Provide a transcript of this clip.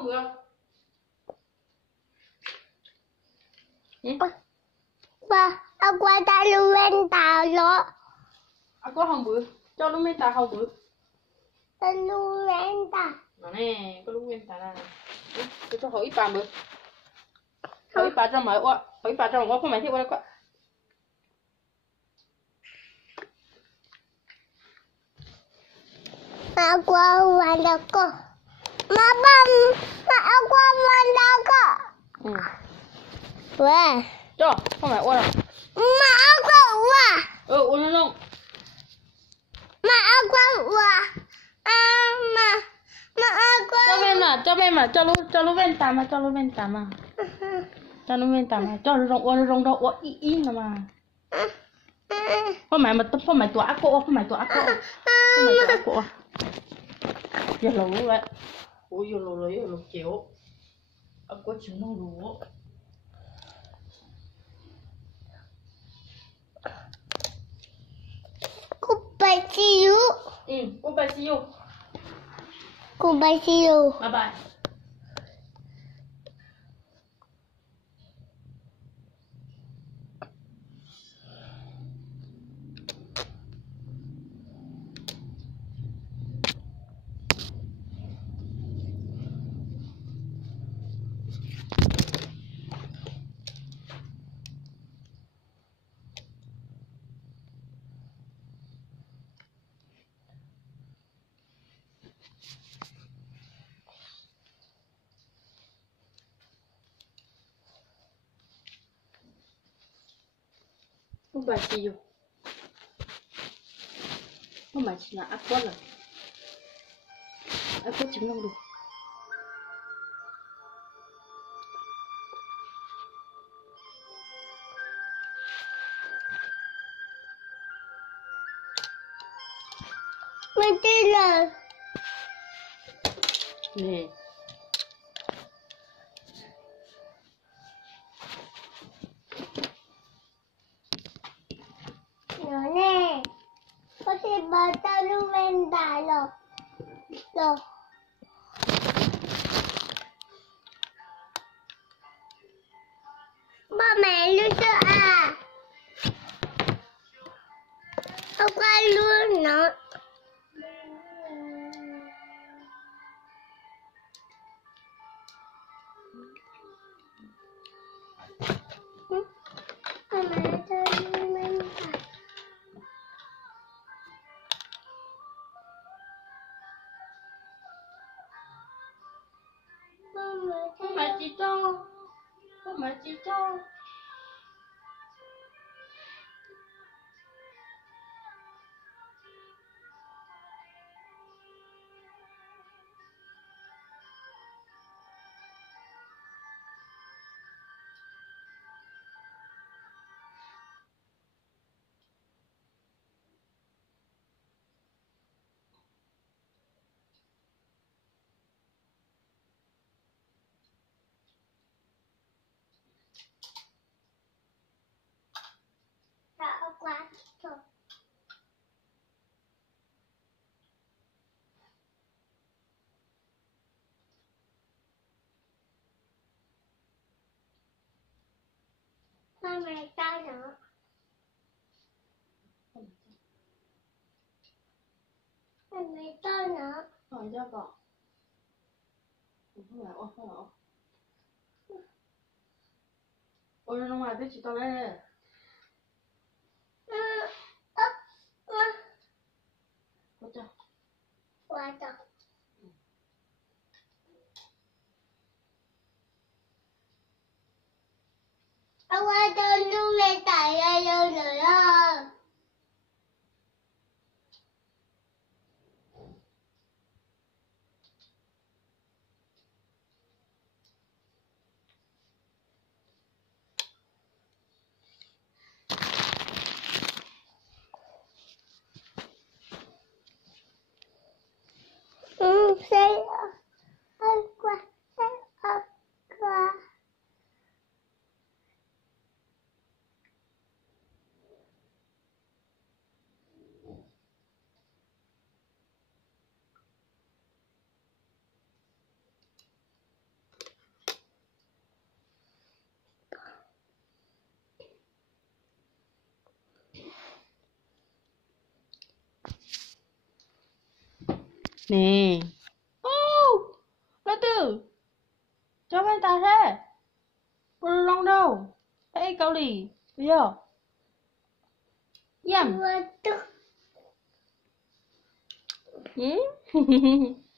không bữa. Aqua ta lưu lên tàu rồi. Aqua không bữa. Cho lúc bên ta không bữa. Ta lưu lên tàu. Nó nè, có lúc bên ta là. Tôi cho hỏi ít bàn bữa. Hỏi ít bàn cho mày quá. Hỏi ít bàn cho mày quá không mày thích quá quá. Aqua wanda ko. Aqua wanda ko. Wah. Cho, không phải quá đâu. Aqua wah. Uống nó không? Aqua wah. Aqua. Cho bên mà, cho lúc bên ta mà, cho lúc bên ta mà. Cho lúc bên ta mà, cho rong đâu, in mà. Không phải tua ác cổ, không phải tua ác cổ. Giờ lẩu vậy. Ôi giờ lẩu lấy lẩu chéo. Có trứng không đủ. Kupasiu. Kupasiu. Kupasiu. Bye bye. Kupasiu. Không phải chỉ là ác quá rồi. Ác quá trứng không đủ. Matilda. Nè. Nó nè. Có thể bà ta lưu lên tàu rồi. Rồi. Ba mẹ lưu chưa à? Không có luôn nữa. Ba mẹ ta lưu lên tàu. Không phải chỉ cho. Không phải chỉ cho. Đã quá rồi. Ba mẹ ta nữa. Ba mẹ ta nữa. Hỏi cho cậu. Không phải không phải. Ôi nó ngoài biết chị tao đây. Có chưa? Quá rồi. Qua cho lưu lên tàu ra đâu nữa đó. Say aqua. Nè. Ô, từ từ. Cho bên ta thế. Bùi long đâu? Ê, Cao Lì. Bây giờ. Yum. Waduh. Hmm?